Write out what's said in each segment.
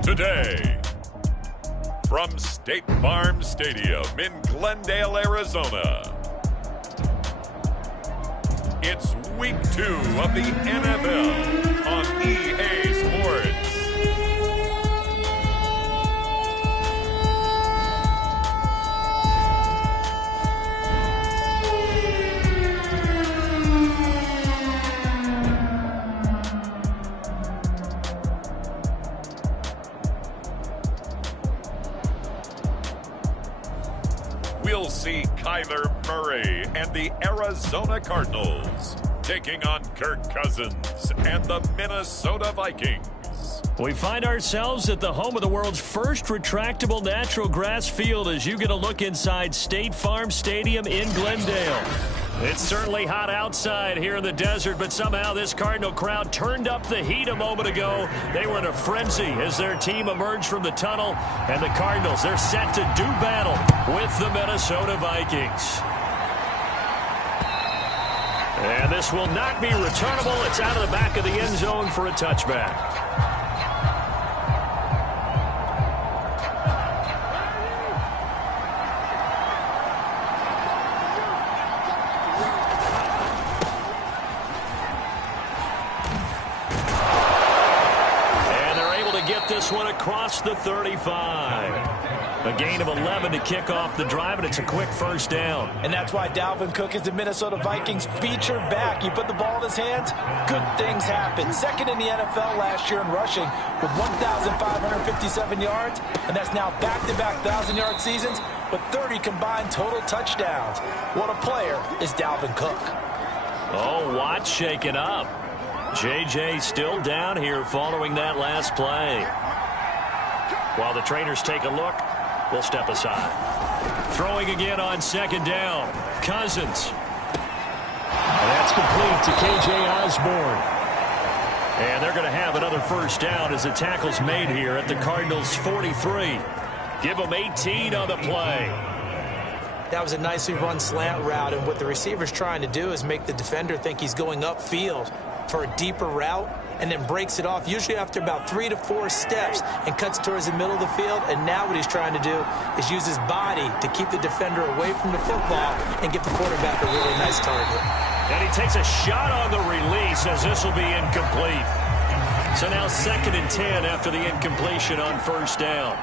Today, from State Farm Stadium in Glendale, Arizona, it's Week 2 of the NFL on EA Sports. We'll see Kyler Murray and the Arizona Cardinals taking on Kirk Cousins and the Minnesota Vikings. We find ourselves at the home of the world's first retractable natural grass field as you get a look inside State Farm Stadium in Glendale. It's certainly hot outside here in the desert, but somehow this Cardinal crowd turned up the heat a moment ago. They were in a frenzy as their team emerged from the tunnel, and the Cardinals, they're set to do battle with the Minnesota Vikings. And this will not be returnable. It's out of the back of the end zone for a touchback. This one across the 35. A gain of 11 to kick off the drive, and it's a quick first down. And that's why Dalvin Cook is the Minnesota Vikings featured back. You put the ball in his hands, good things happen. Second in the NFL last year in rushing with 1,557 yards, and that's now back-to-back 1,000-yard seasons with 30 combined total touchdowns. What a player is Dalvin Cook. Oh, Watt shaken up. J.J. still down here following that last play. While the trainers take a look, we'll step aside. Throwing again on second down. Cousins. And that's complete to K.J. Osborne. And they're going to have another first down as the tackle's made here at the Cardinals' 43. Give them 18 on the play. That was a nicely run slant route, and what the receiver's trying to do is make the defender think he's going upfield for a deeper route, and then breaks it off, usually after about 3 to 4 steps, and cuts towards the middle of the field. And now what he's trying to do is use his body to keep the defender away from the football and give the quarterback a really nice target. And he takes a shot on the release as this will be incomplete. So now 2nd and 10 after the incompletion on first down.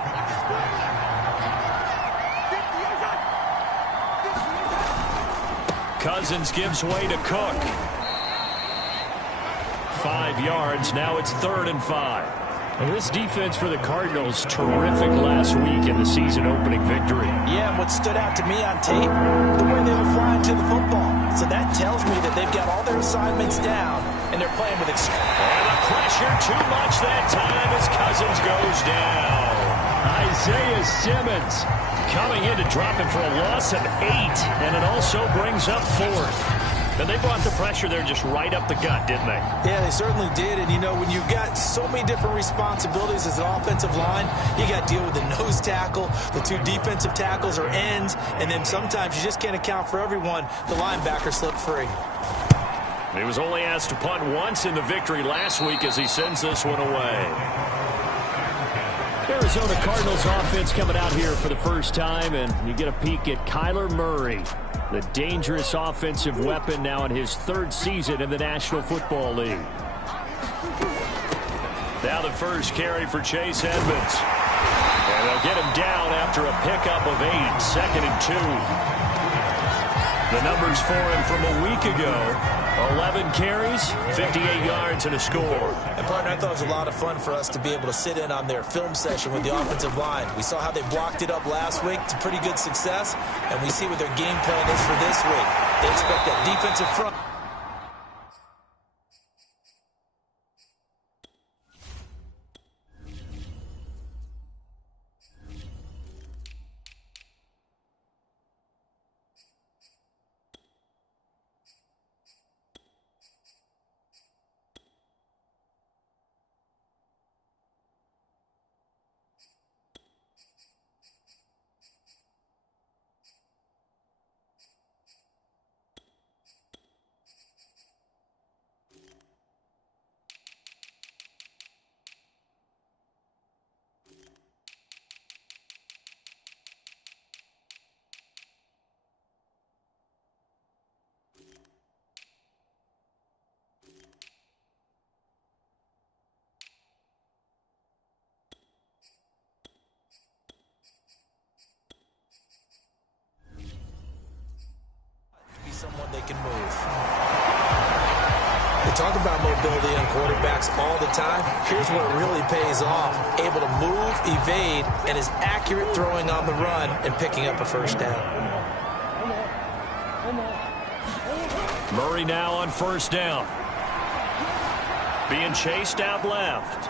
Cousins gives way to Cook. 5 yards. Now it's 3rd and 5. And this defense for the Cardinals, terrific last week in the season-opening victory. Yeah, and what stood out to me on tape, the way they were flying to the football. So that tells me that they've got all their assignments down, and they're playing with extreme. And the pressure too much that time as Cousins goes down. Isaiah Simmons coming in to drop him for a loss of 8, and it also brings up 4th. And they brought the pressure there just right up the gut, didn't they? Yeah, they certainly did. And, you know, when you've got so many different responsibilities as an offensive line, you got to deal with the nose tackle, the 2 defensive tackles or ends, and then sometimes you just can't account for everyone. The linebacker slipped free. He was only asked to punt once in the victory last week as he sends this one away. Arizona Cardinals offense coming out here for the first time, and you get a peek at Kyler Murray, the dangerous offensive weapon now in his 3rd season in the National Football League. Now the first carry for Chase Edmonds. And they'll get him down after a pickup of 8, 2nd and 2. The numbers for him from a week ago. 11 carries, 58 yards, and a score. And, partner, I thought it was a lot of fun for us to be able to sit in on their film session with the offensive line. We saw how they blocked it up last week to pretty good success, and we see what their game plan is for this week. They expect that defensive front. talk about mobility on quarterbacks all the time. Here's where it really pays off. Able to move, evade, and is accurate throwing on the run and picking up a first down. Murray now on first down. Being chased out left.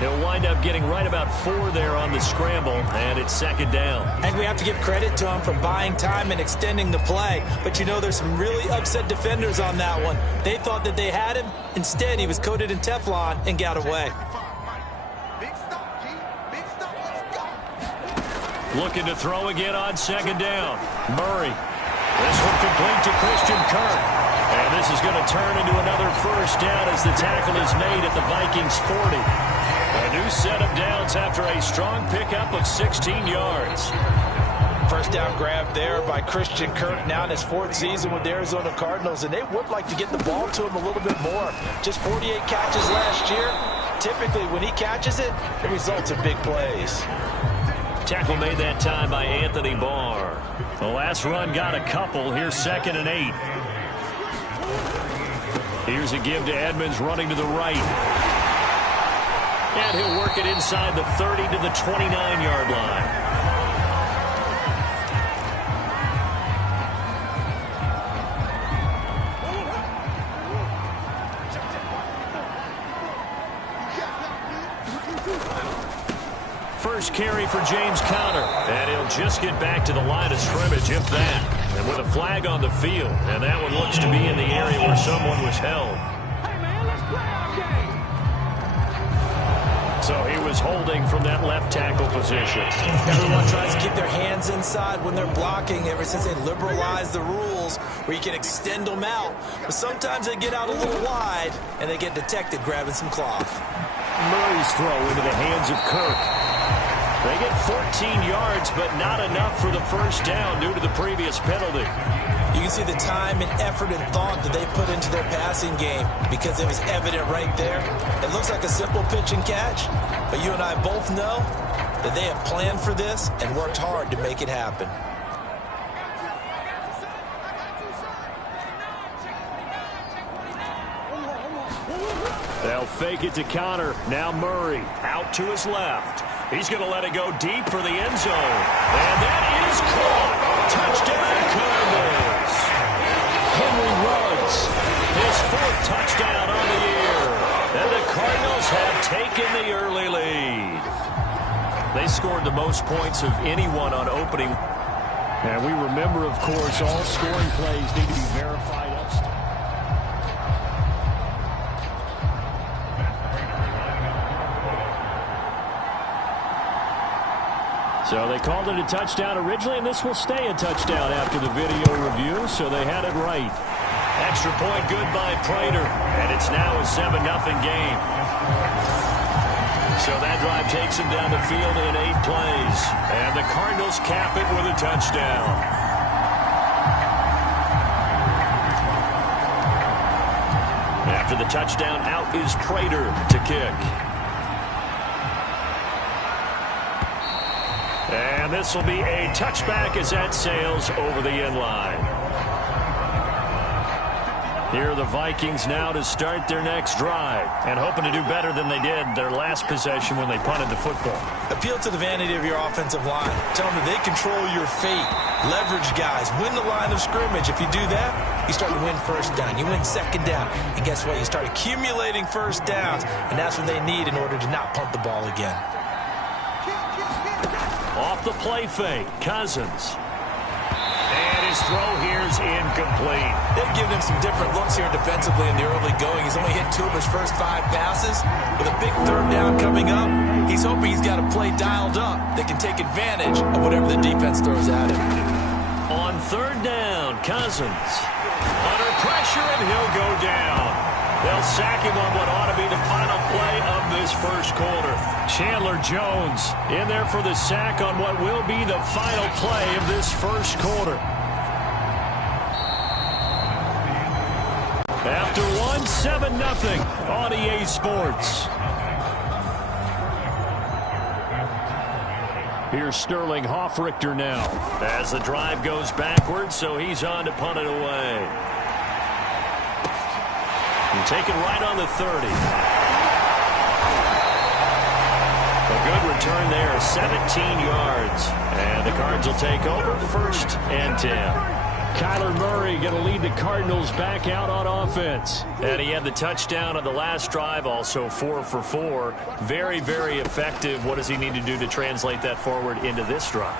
He'll wind up getting right about 4 there on the scramble, and it's second down. And we have to give credit to him for buying time and extending the play. But, you know, there's some really upset defenders on that one. They thought that they had him. Instead, he was coated in Teflon and got away. Looking to throw again on second down. Murray. This one complete to Christian Kirk. And this is going to turn into another first down as the tackle is made at the Vikings 40. A new set of downs after a strong pickup of 16 yards. First down grab there by Christian Kirk, now in his 4th season with the Arizona Cardinals, and they would like to get the ball to him a little bit more. Just 48 catches last year. Typically, when he catches it, it results in big plays. Tackle made that time by Anthony Barr. The last run got a couple. Here's 2nd and 8. Here's a give to Edmonds running to the right. And he'll work it inside the 30 to the 29-yard line. First carry for James Conner. And he'll just get back to the line of scrimmage, if that. And with a flag on the field. And that one looks to be in the area where someone was held. So he was holding from that left tackle position. Everyone tries to keep their hands inside when they're blocking ever since they liberalized the rules where you can extend them out. But sometimes they get out a little wide and they get detected grabbing some cloth. Murray's throw into the hands of Kirk. They get 14 yards, but not enough for the first down due to the previous penalty. You can see the time and effort and thought that they put into their passing game because it was evident right there. It looks like a simple pitch and catch, but you and I both know that they have planned for this and worked hard to make it happen. They'll fake it to Conner. Now Murray out to his left. He's going to let it go deep for the end zone. And that is caught. Touchdown, Cardinals. Henry Ruggs, his 4th touchdown on the year. And the Cardinals have taken the early lead. They scored the most points of anyone on opening. And we remember, of course, all scoring plays need to be verified upstairs. So they called it a touchdown originally, and this will stay a touchdown after the video review, so they had it right. Extra point good by Prater, and it's now a 7-0 game. So that drive takes them down the field in 8 plays, and the Cardinals cap it with a touchdown. After the touchdown, out is Prater to kick. And this will be a touchback as that sails over the end line. Here are the Vikings now to start their next drive and hoping to do better than they did their last possession when they punted the football. Appeal to the vanity of your offensive line. Tell them that they control your fate. Leverage guys. Win the line of scrimmage. If you do that, you start to win first down. You win second down. And guess what? You start accumulating first downs. And that's what they need in order to not punt the ball again. Off the play fake, Cousins. And his throw here's incomplete. They've given him some different looks here defensively in the early going. He's only hit 2 of his first 5 passes. With a big 3rd down coming up, he's hoping he's got a play dialed up that can take advantage of whatever the defense throws at him. On 3rd down, Cousins. Under pressure, and he'll go down. They'll sack him on what ought to be the final play of this first quarter. Chandler Jones in there for the sack on what will be the final play of this first quarter. After 7-0 on EA Sports. Here's Sterling Hoffrichter now. As the drive goes backwards, so he's on to punt it away. And taken right on the 30. A good return there, 17 yards. And the Cards will take over, 1st and 10. Kyler Murray going to lead the Cardinals back out on offense. And he had the touchdown on the last drive, also 4 for 4. Very, very effective. What does he need to do to translate that forward into this drive?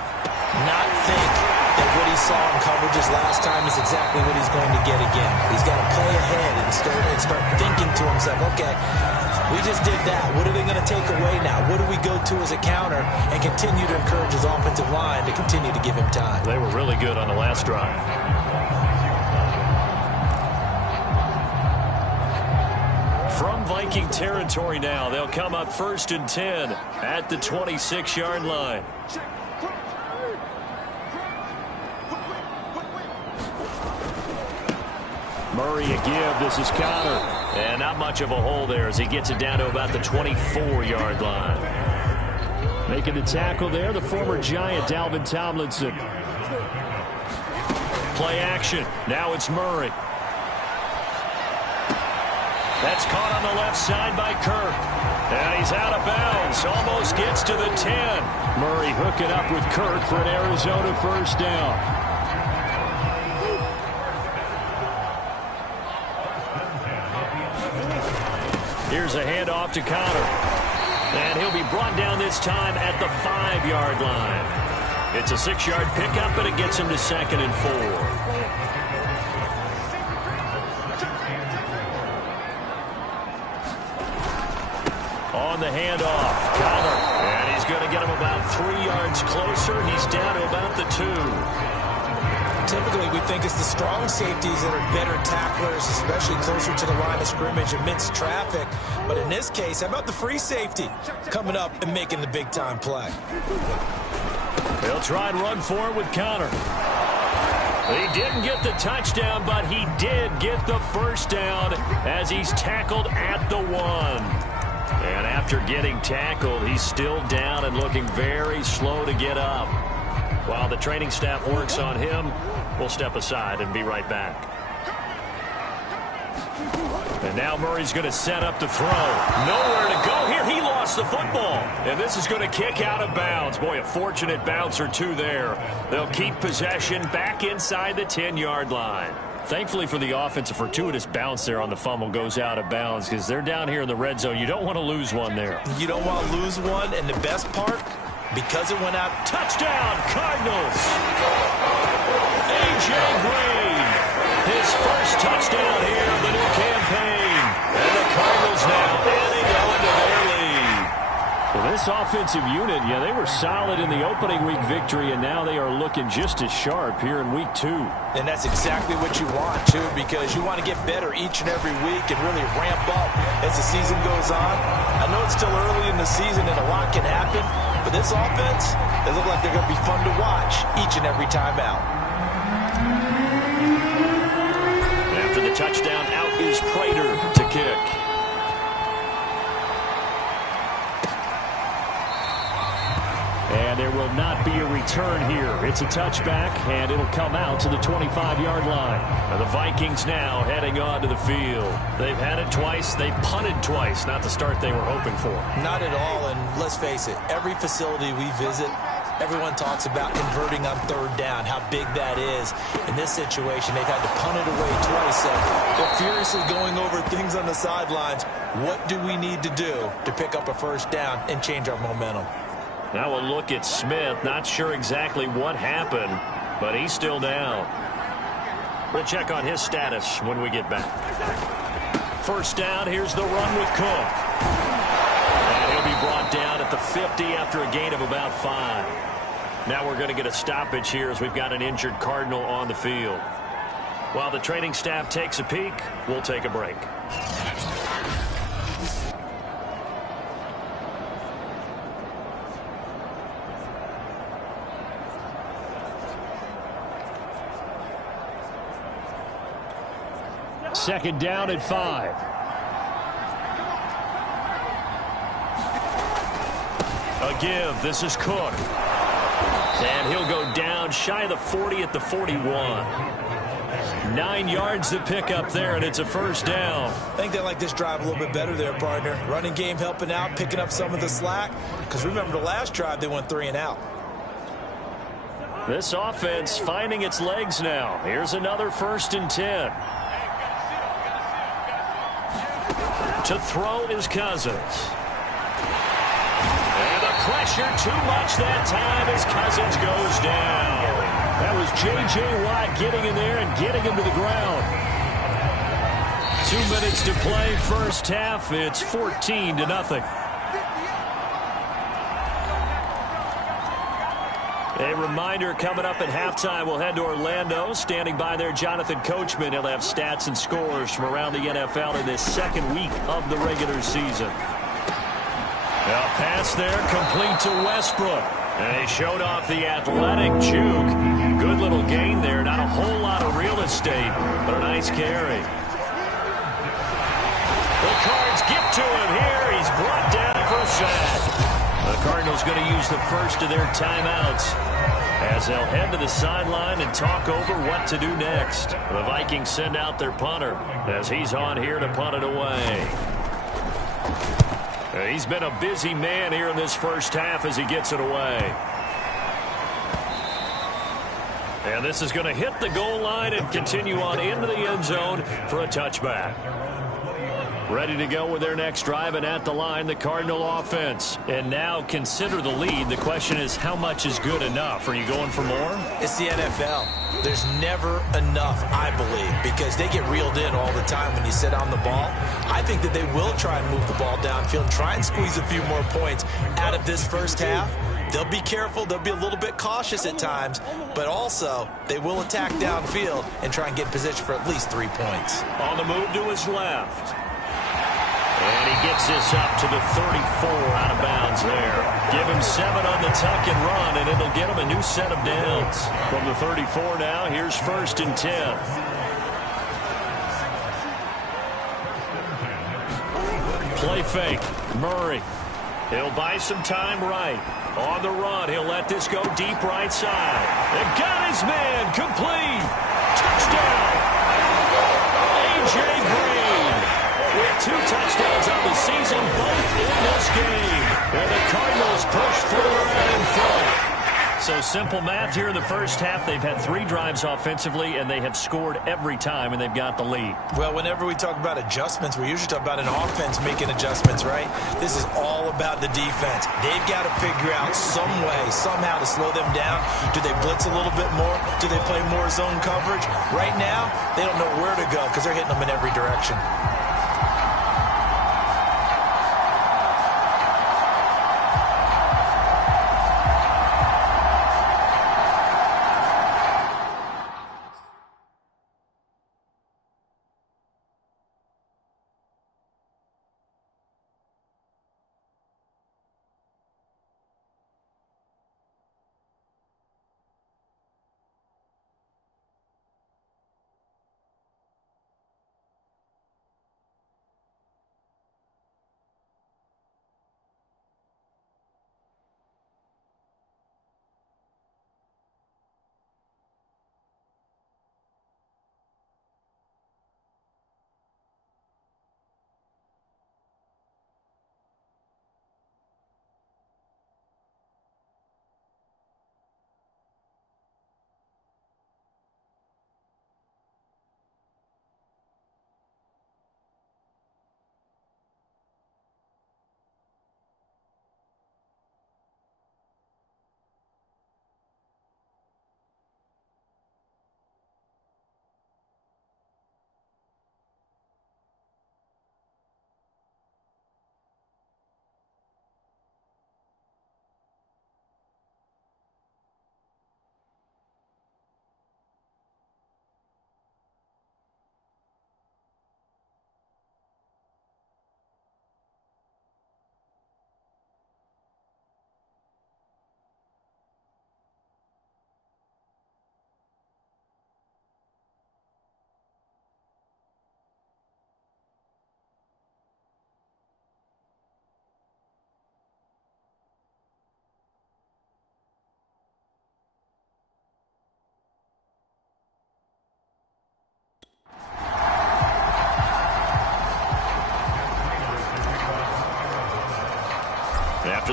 Not think that what he saw in coverages last time is exactly what he's going to get again. He's got to play ahead and start thinking to himself, okay, we just did that. What are they going to take away now? What do we go to as a counter? And continue to encourage his offensive line to continue to give him time. They were really good on the last drive. From Viking territory now, they'll come up 1st and 10 at the 26-yard line. Murray a give. This is Connor. And not much of a hole there as he gets it down to about the 24-yard line. Making the tackle there, the former Giant, Dalvin Tomlinson. Play action. Now it's Murray. That's caught on the left side by Kirk. And he's out of bounds. Almost gets to the 10. Murray hooking up with Kirk for an Arizona 1st down. Here's a handoff to Connor. And he'll be brought down this time at the 5-yard line. It's a 6-yard pickup, and it gets him to 2nd and 4. On the handoff, Connor. And he's going to get him about 3 yards closer. He's down to about the 2. Typically, we think it's the strong safeties that are better tacklers, especially closer to the line of scrimmage amidst traffic. But in this case, how about the free safety coming up and making the big-time play? They'll try and run for it with Connor. He didn't get the touchdown, but he did get the 1st down as he's tackled at the 1. And after getting tackled, he's still down and looking very slow to get up. While the training staff works on him, we'll step aside and be right back. And now Murray's going to set up the throw. Nowhere to go here. He lost the football. And this is going to kick out of bounds. Boy, a fortunate bounce or two there. They'll keep possession back inside the 10-yard line. Thankfully for the offense, a fortuitous bounce there on the fumble goes out of bounds because they're down here in the red zone. You don't want to lose one there. You don't want to lose one, and the best part, because it went out. Touchdown, Cardinals! A.J. Green, his 1st touchdown here of the new campaign. And the Cardinals now adding on to their lead. Well, this offensive unit, yeah, they were solid in the opening week victory, and now they are looking just as sharp here in week 2. And that's exactly what you want, too, because you want to get better each and every week and really ramp up as the season goes on. I know it's still early in the season and a lot can happen, but this offense, they look like they're going to be fun to watch each and every time out. After the touchdown, out is Prater to kick. And there will not be a return here. It's a touchback, and it'll come out to the 25-yard line. And the Vikings now heading on to the field. They've had it twice. They've punted twice. Not the start they were hoping for. Not at all, and let's face it, every facility we visit, everyone talks about converting on 3rd down, how big that is. In this situation, they've had to punt it away twice. So they're furiously going over things on the sidelines. What do we need to do to pick up a 1st down and change our momentum? Now a look at Smith. Not sure exactly what happened, but he's still down. We'll check on his status when we get back. 1st down. Here's the run with Cook. And he'll be brought down at the 50 after a gain of about 5. Now we're going to get a stoppage here as we've got an injured Cardinal on the field. While the training staff takes a peek, we'll take a break. Second down at 5. A give. This is Cook. just shy of the 40 at the 41. 9 yards to pick up there, and it's a first down. I think they like this drive a little bit better there, partner. Running game helping out, picking up some of the slack. Because remember, the last drive, they went 3 and out. This offense finding its legs now. Here's another 1st and 10. To throw is Cousins. And the pressure too much that time as Cousins goes down. That was J.J. Watt getting in there and getting him to the ground. 2 minutes to play, first half. It's 14-0. A reminder, coming up at halftime, we'll head to Orlando. Standing by there, Jonathan Coachman. He'll have stats and scores from around the NFL in this second week of the regular season. A pass there, complete to Westbrook. And he showed off the athletic juke. Good little gain there. Not a whole lot of real estate, but a nice carry. The Cards get to him here. He's brought down for a sack. The Cardinals going to use the first of their timeouts as they'll head to the sideline and talk over what to do next. The Vikings send out their punter as he's on here to punt it away. He's been a busy man here in this first half as he gets it away. And this is going to hit the goal line and continue on into the end zone for a touchback. Ready to go with their next drive, and at the line, the Cardinal offense. And now consider the lead. The question is, how much is good enough? Are you going for more? It's the NFL. There's never enough, I believe, because they get reeled in all the time when you sit on the ball. I think that they will try and move the ball downfield and try and squeeze a few more points out of this first half. They'll be careful. They'll be a little bit cautious at times, but also they will attack downfield and try and get in position for at least 3 points. On the move to his left. And he gets this up to the 34 out of bounds there. Give him 7 on the tuck and run, and it'll get him a new set of downs. From the 34 now, here's 1st and 10. Play fake. Murray. He'll buy some time right. On the run, he'll let this go deep right side. And got his man. Complete. Touchdown. A.J. Green. With 2 touchdowns on the season, both in this game. And the Cardinals push further out in front. So simple math here in the first half. They've had 3 drives offensively, and they have scored every time, and they've got the lead. Well, whenever we talk about adjustments, we usually talk about an offense making adjustments, right? This is all about the defense. They've got to figure out some way, somehow to slow them down. Do they blitz a little bit more? Do they play more zone coverage? Right now, they don't know where to go because they're hitting them in every direction.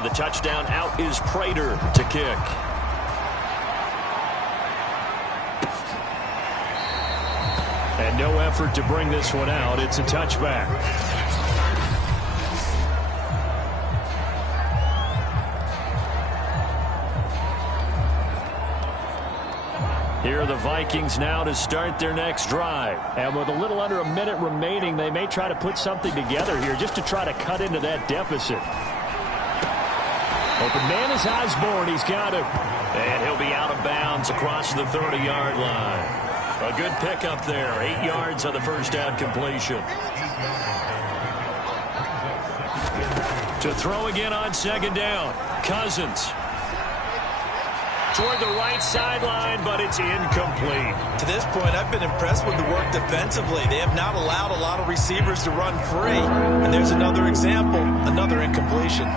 After the touchdown, out is Prater to kick. And no effort to bring this one out. It's a touchback. Here are the Vikings now to start their next drive. And with a little under a minute remaining, they may try to put something together here just to try to cut into that deficit. Open man is Osborne. He's got it. And he'll be out of bounds across the 30-yard line. A good pickup there. 8 yards on the first down completion. To throw again on second down. Cousins. Toward the right sideline, but it's incomplete. To this point, I've been impressed with the work defensively. They have not allowed a lot of receivers to run free. And there's another example, another incompletion.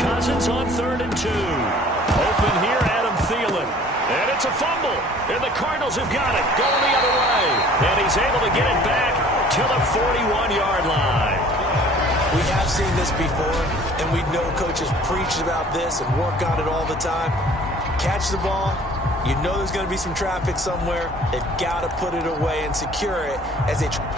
Cousins on 3rd and 2. Open here, Adam Thielen. And it's a fumble. And the Cardinals have got it. Going the other way. And he's able to get it back to the 41-yard line. We have seen this before, and we know coaches preach about this and work on it all the time. Catch the ball. You know there's going to be some traffic somewhere. They've got to put it away and secure it as they try.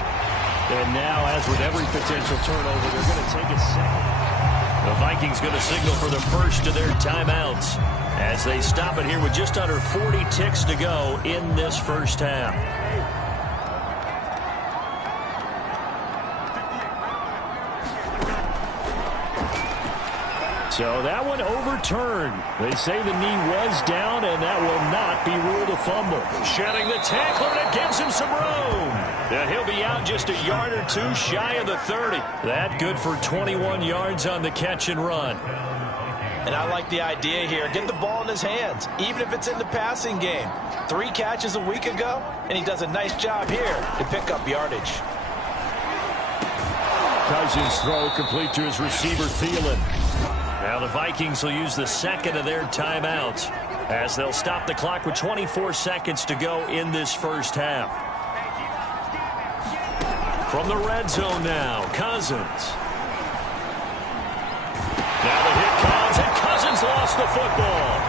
And now, as with every potential turnover, they're going to take a second. The Vikings going to signal for the first of their timeouts as they stop it here with just under 40 ticks to go in this first half. So that one overturned. They say the knee was down, and that will not be ruled a fumble. Shedding the tackler, and it gives him some room. And he'll be out just a yard or two shy of the 30. That good for 21 yards on the catch and run. And I like the idea here. Get the ball in his hands, even if it's in the passing game. 3 catches a week ago, and he does a nice job here to pick up yardage. Cousins throw complete to his receiver, Thielen. Now the Vikings will use the second of their timeouts as they'll stop the clock with 24 seconds to go in this first half. From the red zone now, Cousins. Now the hit comes, and Cousins lost the football.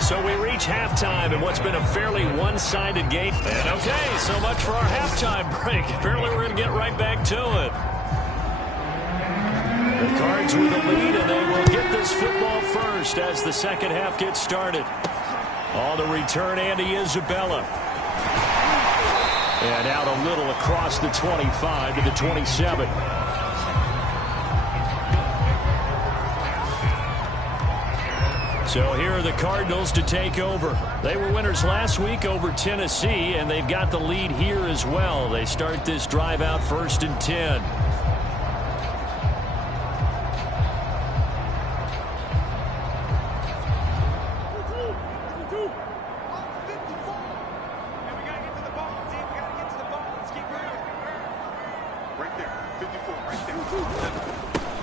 So we reach halftime in what's been a fairly one-sided game. And okay, so much for our halftime break. Apparently we're going to get right back to it. The Cards with the lead, and they will get this football first as the second half gets started. On the return, Andy Isabella. And out a little across the 25 to the 27. So here are the Cardinals to take over. They were winners last week over Tennessee, and they've got the lead here as well. They start this drive out 1st and 10.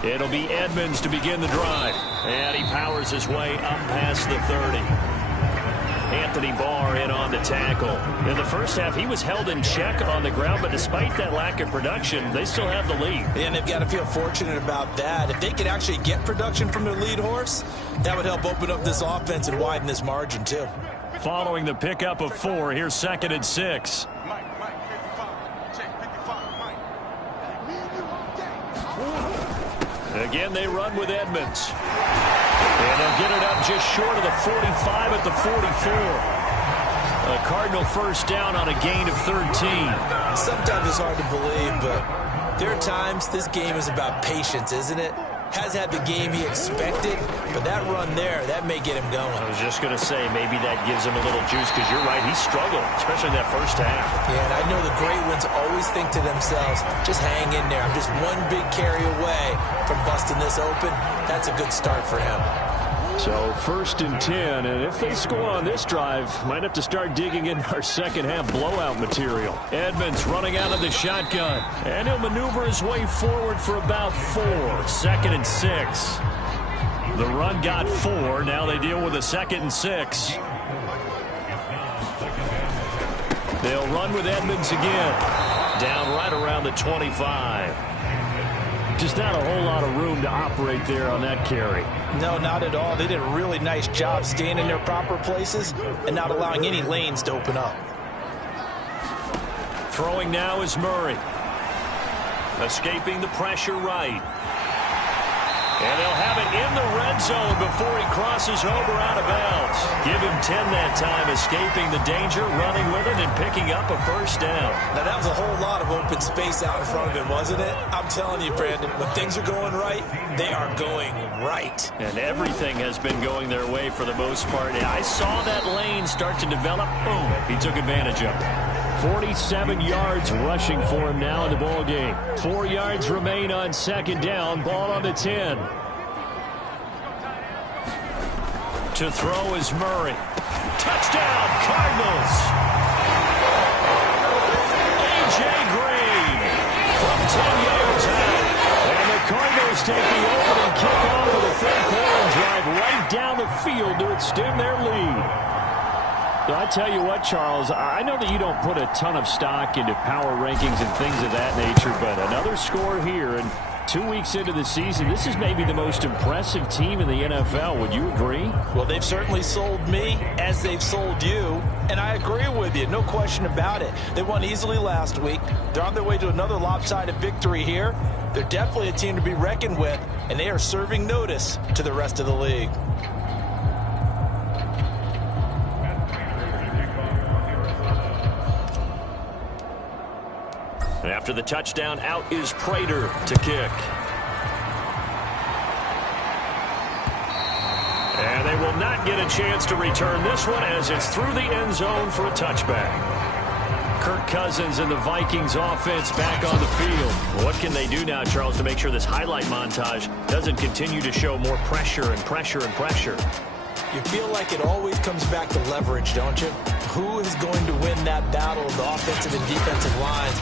It'll be Edmonds to begin the drive. And he powers his way up past the 30. Anthony Barr in on the tackle. In the first half, he was held in check on the ground, but despite that lack of production, they still have the lead. And they've got to feel fortunate about that. If they could actually get production from their lead horse, that would help open up this offense and widen this margin, too. Following the pickup of 4, here's 2nd and 6. Again, they run with Edmonds. And they'll get it up just short of the 45 at the 44. A Cardinal first down on a gain of 13. Sometimes it's hard to believe, but there are times this game is about patience, isn't it? Has had the game he expected, but that run there, that may get him going. I was just going to say, maybe that gives him a little juice, because you're right, he struggled, especially that first half. Yeah, and I know the great ones always think to themselves, just hang in there. I'm just one big carry away from busting this open. That's a good start for him. So 1st and 10, and if they score on this drive, might have to start digging in our second half blowout material. Edmonds running out of the shotgun, and he'll maneuver his way forward for about 4. 2nd and 6. The run got 4. Now they deal with a 2nd and 6. They'll run with Edmonds again. Down right around the 25. Just not a whole lot of room to operate there on that carry. No, not at all. They did a really nice job staying in their proper places and not allowing any lanes to open up. Throwing now is Murray. Escaping the pressure right. And they'll have it in the red zone before he crosses over out of bounds. Give him 10 that time, escaping the danger, running with it, and picking up a first down. Now, that was a whole lot of open space out in front of him, wasn't it? I'm telling you, Brandon, when things are going right, they are going right. And everything has been going their way for the most part. I saw that lane start to develop. Boom, he took advantage of it. 47 yards rushing for him now in the ball game. 4 yards remain on 2nd down. Ball on the 10. To throw is Murray. Touchdown, Cardinals. A.J. Green from 10 yards out. And the Cardinals take the opening kickoff of the 3rd quarter and drive right down the field to extend their lead. I tell you what, Charles, I know that you don't put a ton of stock into power rankings and things of that nature, but another score here, and 2 weeks into the season, this is maybe the most impressive team in the NFL. Would you agree? Well, they've certainly sold me as they've sold you, and I agree with you, no question about it. They won easily last week. They're on their way to another lopsided victory here. They're definitely a team to be reckoned with, and they are serving notice to the rest of the league. After the touchdown, out is Prater to kick. And they will not get a chance to return this one as it's through the end zone for a touchback. Kirk Cousins and the Vikings offense back on the field. What can they do now, Charles, to make sure this highlight montage doesn't continue to show more pressure and pressure and pressure? You feel like it always comes back to leverage, don't you? Who is going to win that battle of the offensive and defensive lines?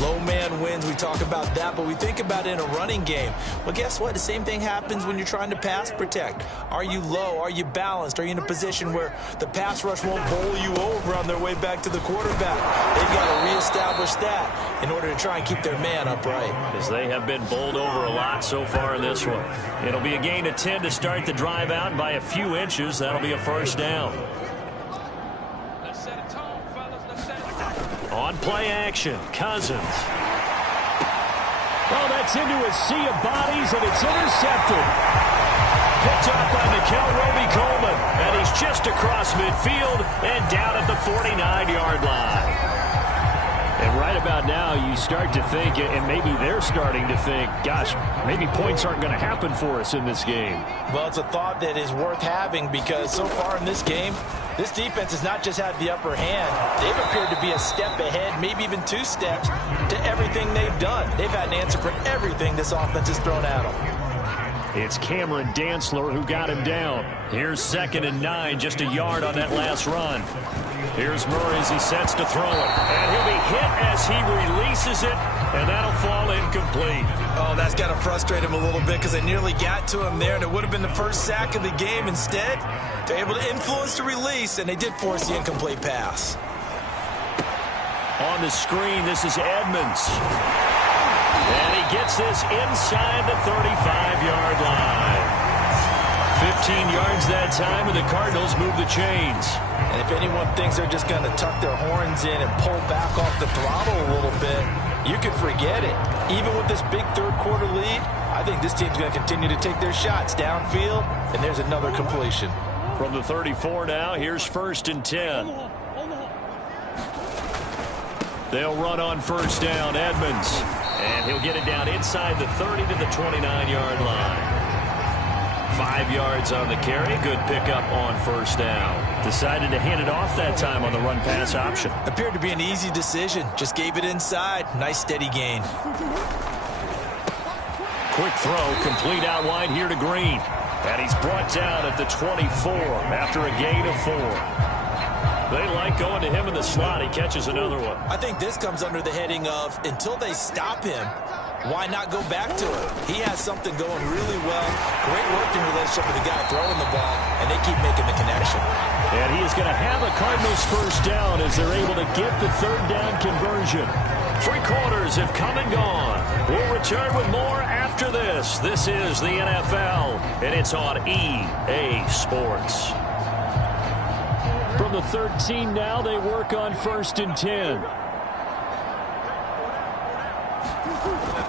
Low man wins. We talk about that, but we think about it in a running game. Well, guess what? The same thing happens when you're trying to pass protect. Are you low? Are you balanced? Are you in a position where the pass rush won't bowl you over on their way back to the quarterback? They've got to reestablish that in order to try and keep their man upright. Because they have been bowled over a lot so far in this one. It'll be a gain of 10 to start the drive out, and by a few inches, that'll be a first down. On play action, Cousins. Oh, that's into a sea of bodies, and it's intercepted. Picked up by Mikel Roby-Coleman, and he's just across midfield and down at the 49-yard line. And right about now, you start to think, and maybe they're starting to think, gosh, maybe points aren't going to happen for us in this game. Well, it's a thought that is worth having because so far in this game, this defense has not just had the upper hand. They've appeared to be a step ahead, maybe even 2 steps to everything they've done. They've had an answer for everything this offense has thrown at them. It's Cameron Dantzler who got him down. Here's 2nd and 9, just a yard on that last run. Here's Murray as he sets to throw it. And he'll be hit as he releases it, and that'll fall incomplete. Oh, that's got to frustrate him a little bit because they nearly got to him there, and it would have been the first sack of the game. Instead, they're able to influence the release, and they did force the incomplete pass. On the screen, this is Edmonds. And he gets this inside the 35-yard line. 15 yards that time, and the Cardinals move the chains. And if anyone thinks they're just going to tuck their horns in and pull back off the throttle a little bit, you can forget it. Even with this big third-quarter lead, I think this team's going to continue to take their shots downfield, and there's another completion. From the 34 now, here's 1st and 10. They'll run on first down, Edmonds. And he'll get it down inside the 30 to the 29-yard line. 5 yards on the carry. Good pickup on first down. Decided to hand it off that time on the run-pass option. Appeared to be an easy decision. Just gave it inside. Nice steady gain. Quick throw, complete out wide here to Green. And he's brought down at the 24 after a gain of 4. They like going to him in the slot. He catches another one. I think this comes under the heading of until they stop him, why not go back to it? He has something going really well. Great working relationship with the guy throwing the ball, and they keep making the connection. And he is going to have a Cardinals first down as they're able to get the third down conversion. 3 quarters have come and gone. We'll return with more after this. This is the NFL, and it's on EA Sports. From the 13 now, they work on 1st and 10.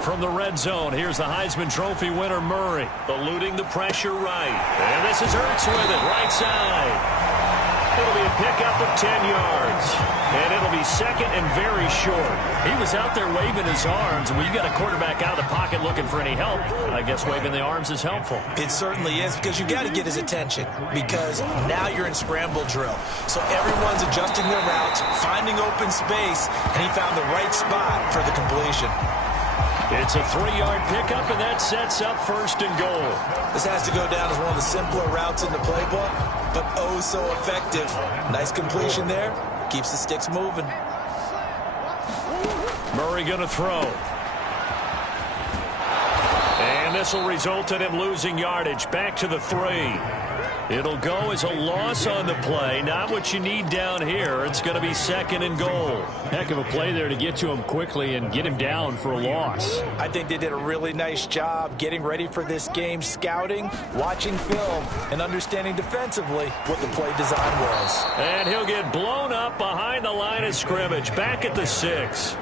From the red zone, here's the Heisman Trophy winner, Murray. Eluding the pressure right. And this is Hurts with it, right side. It'll be a pickup of 10 yards. And it'll be second and very short. He was out there waving his arms. When you got a quarterback out of the pocket looking for any help, I guess waving the arms is helpful. It certainly is, because you got to get his attention, because now you're in scramble drill. So everyone's adjusting their routes, finding open space, and he found the right spot for the completion. It's a 3-yard pickup, and that sets up 1st and goal. This has to go down as one of the simpler routes in the playbook, but oh so effective. Nice completion there. Keeps the sticks moving. Murray going to throw. And this will result in him losing yardage. Back to the 3. It'll go as a loss on the play. Not what you need down here. It's going to be 2nd and goal. Heck of a play there to get to him quickly and get him down for a loss. I think they did a really nice job getting ready for this game, scouting, watching film, and understanding defensively what the play design was. And he'll get blown up behind the line of scrimmage. Back at the 6.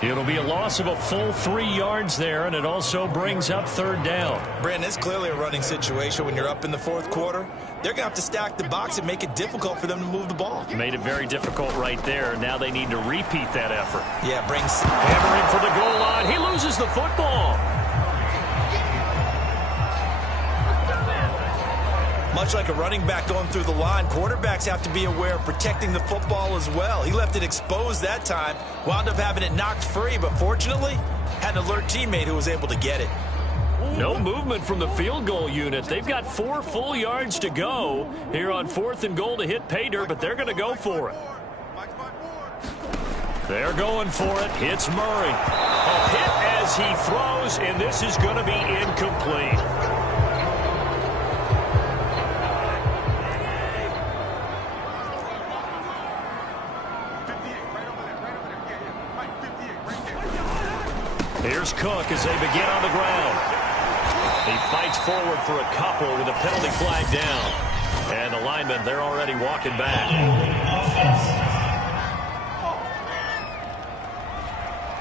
It'll be a loss of a full 3 yards there, and it also brings up 3rd down. Brandon, it's clearly a running situation when you're up in the 4th quarter. They're going to have to stack the box and make it difficult for them to move the ball. Made it very difficult right there. Now they need to repeat that effort. Yeah, brings... Hammering for the goal line. He loses the football. Much like a running back going through the line, quarterbacks have to be aware of protecting the football as well. He left it exposed that time, wound up having it knocked free, but fortunately, had an alert teammate who was able to get it. No movement from the field goal unit. They've got 4 full yards to go here on 4th and goal to hit pay dirt, but they're going to go for it. They're going for it. Hits Murray. A hit as he throws, and this is going to be incomplete. Here's Cook as they begin on the ground. He fights forward for a couple with a penalty flag down. And the linemen, they're already walking back.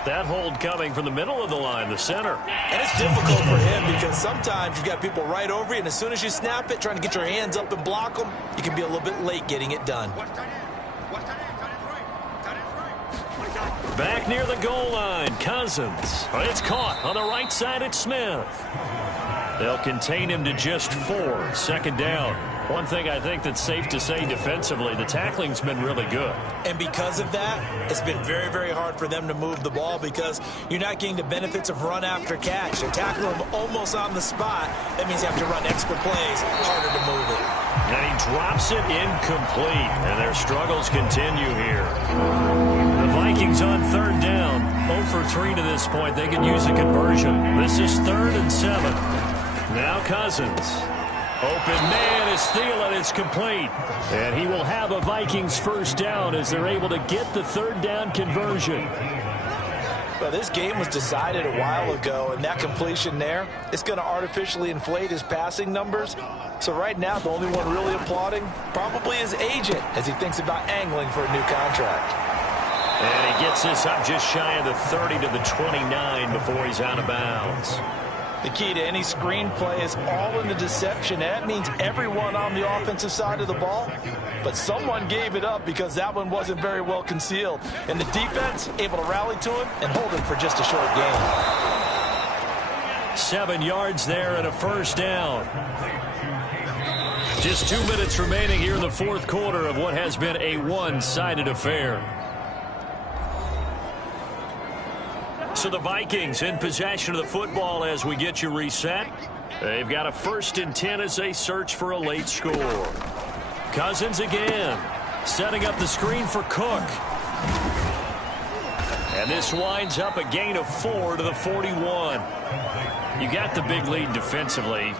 That hold coming from the middle of the line, the center. And it's difficult for him because sometimes you've got people right over you, and as soon as you snap it, trying to get your hands up and block them, you can be a little bit late getting it done. Back near the goal line, Cousins. It's caught on the right side at Smith. They'll contain him to just 4. 2nd down. One thing I think that's safe to say defensively, the tackling's been really good. And because of that, it's been very, very hard for them to move the ball because you're not getting the benefits of run after catch. They're tackling them almost on the spot. That means you have to run extra plays, harder to move it. And he drops it incomplete. And their struggles continue here. The Vikings on 3rd down. 0 for 3 to this point. They could use a conversion. This is 3rd and 7. Now Cousins. Open man is Thielen. It's complete. And he will have a Vikings first down as they're able to get the 3rd down conversion. Well, this game was decided a while ago, and that completion there, it's going to artificially inflate his passing numbers. So right now, the only one really applauding probably his agent as he thinks about angling for a new contract. And he gets this up just shy of the 30 to the 29 before he's out of bounds. The key to any screenplay is all in the deception. That means everyone on the offensive side of the ball. But someone gave it up because that one wasn't very well concealed. And the defense able to rally to him and hold him for just a short gain. 7 yards there and a first down. Just 2 minutes remaining here in the 4th quarter of what has been a one-sided affair. So the Vikings in possession of the football as we get you reset. They've got a 1st and 10 as they search for a late score. Cousins again, setting up the screen for Cook. And this winds up a gain of 4 to the 41. You got the big lead defensively.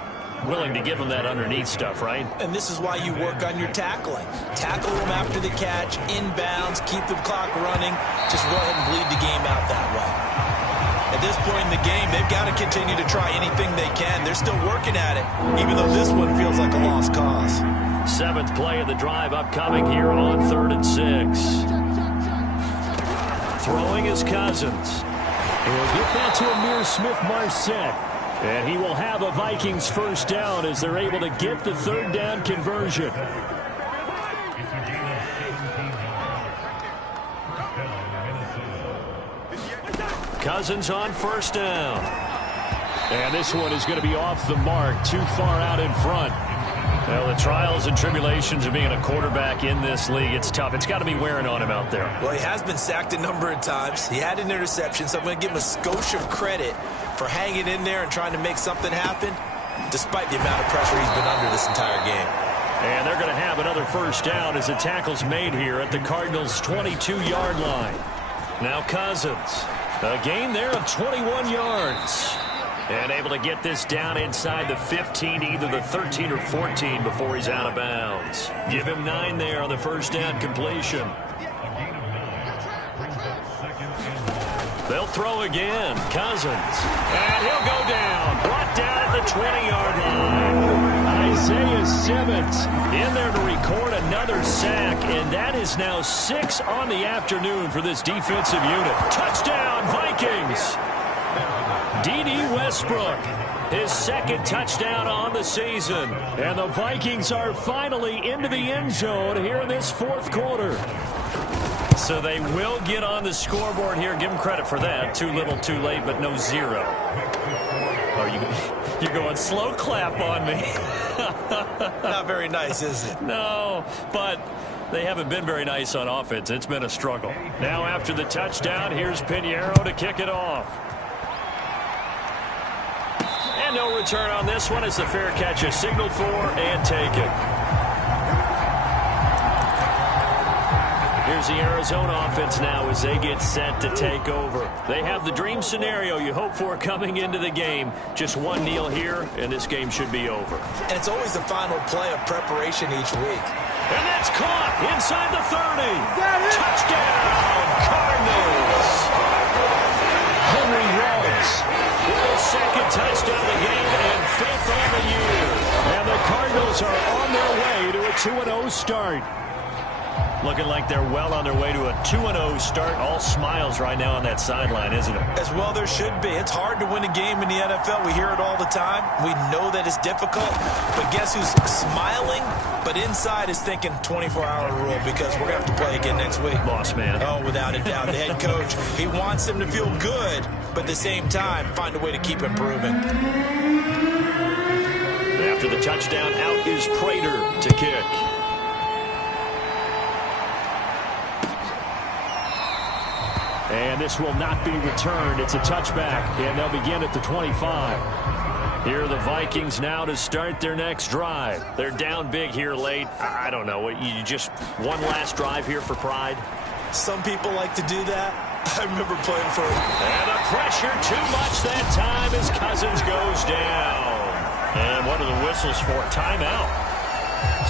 Willing to give them that underneath stuff, right? And this is why you work on your tackling. Tackle them after the catch, inbounds, keep the clock running. Just go ahead and bleed the game out that way. At this point in the game, they've got to continue to try anything they can. They're still working at it, even though this one feels like a lost cause. 7th play of the drive upcoming here on 3rd and 6. Throwing is Cousins. He'll get that to Amir Smith-Marset. And he will have a Vikings first down as they're able to get the 3rd down conversion. Cousins on 1st down. And this one is going to be off the mark, too far out in front. Well, the trials and tribulations of being a quarterback in this league, it's tough. It's got to be wearing on him out there. Well, he has been sacked a number of times. He had an interception, so I'm going to give him a skosh of credit for hanging in there and trying to make something happen, despite the amount of pressure he's been under this entire game. And they're going to have another first down as the tackle's made here at the Cardinals' 22-yard line. Now Cousins, a gain there of 21 yards. And able to get this down inside the 15, either the 13 or 14 before he's out of bounds. Give him 9 there on the first down completion. They'll throw again. Cousins. And he'll go down. Brought down at the 20-yard line. Isaiah Simmons in there to record another sack, and that is now 6 on the afternoon for this defensive unit. Touchdown, Vikings! D.D. Westbrook, his 2nd touchdown on the season. And the Vikings are finally into the end zone here in this 4th quarter. So they will get on the scoreboard here. Give them credit for that. Too little, too late, but no 0. You're going slow clap on me. Not very nice, is it? No, but they haven't been very nice on offense. It's been a struggle. Now after the touchdown, here's Pinheiro to kick it off. And no return on this one as the fair catch is signaled for and taken. Here's the Arizona offense now as they get set to take over. They have the dream scenario you hope for coming into the game. Just one kneel here, and this game should be over. And it's always the final play of preparation each week. And that's caught inside the 30. Touchdown, Cardinals. Henry Ruggs with his 2nd touchdown of the game and 5th on the year. And the Cardinals are on their way to a 2-0 start. Looking like they're well on their way to a 2-0 start. All smiles right now on that sideline, isn't it? As well there should be. It's hard to win a game in the NFL. We hear it all the time. We know that it's difficult. But guess who's smiling? But inside is thinking 24-hour rule because we're going to have to play again next week. Boss man. Oh, without a doubt. The head coach, he wants them to feel good, but at the same time, find a way to keep improving. After the touchdown, out is Prater to kick. And this will not be returned. It's a touchback, and they'll begin at the 25. Here are the Vikings now to start their next drive. They're down big here late. I don't know. You just one last drive here for pride? Some people like to do that. I remember playing for them. And the pressure too much that time as Cousins goes down. And what are the whistles for? Timeout.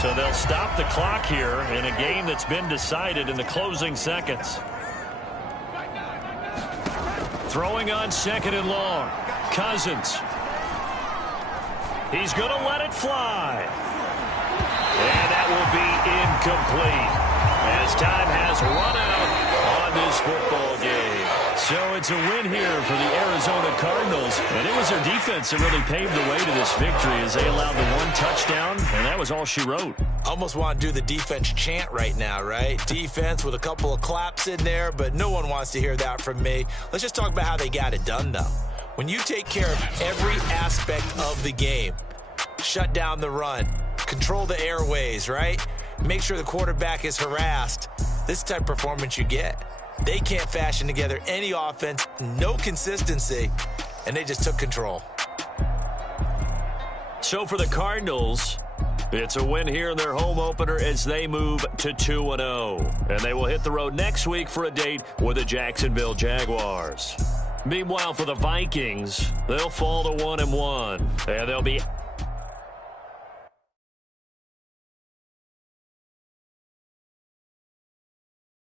So they'll stop the clock here in a game that's been decided in the closing seconds. Throwing on 2nd and long. Cousins. He's going to let it fly. And that will be incomplete as time has run out on this football game. So it's a win here for the Arizona Cardinals. And it was their defense that really paved the way to this victory as they allowed the 1 touchdown, and that was all she wrote. Almost want to do the defense chant right now, right? Defense with a couple of claps in there, but no one wants to hear that from me. Let's just talk about how they got it done, though. When you take care of every aspect of the game, shut down the run, control the airways, right? Make sure the quarterback is harassed. This type of performance you get. They can't fashion together any offense, no consistency, and they just took control. So for the Cardinals, It's a win here in their home opener as they move to 2-0. And they will hit the road next week for a date with the Jacksonville Jaguars. Meanwhile, for the Vikings, they'll fall to 1-1. And they'll be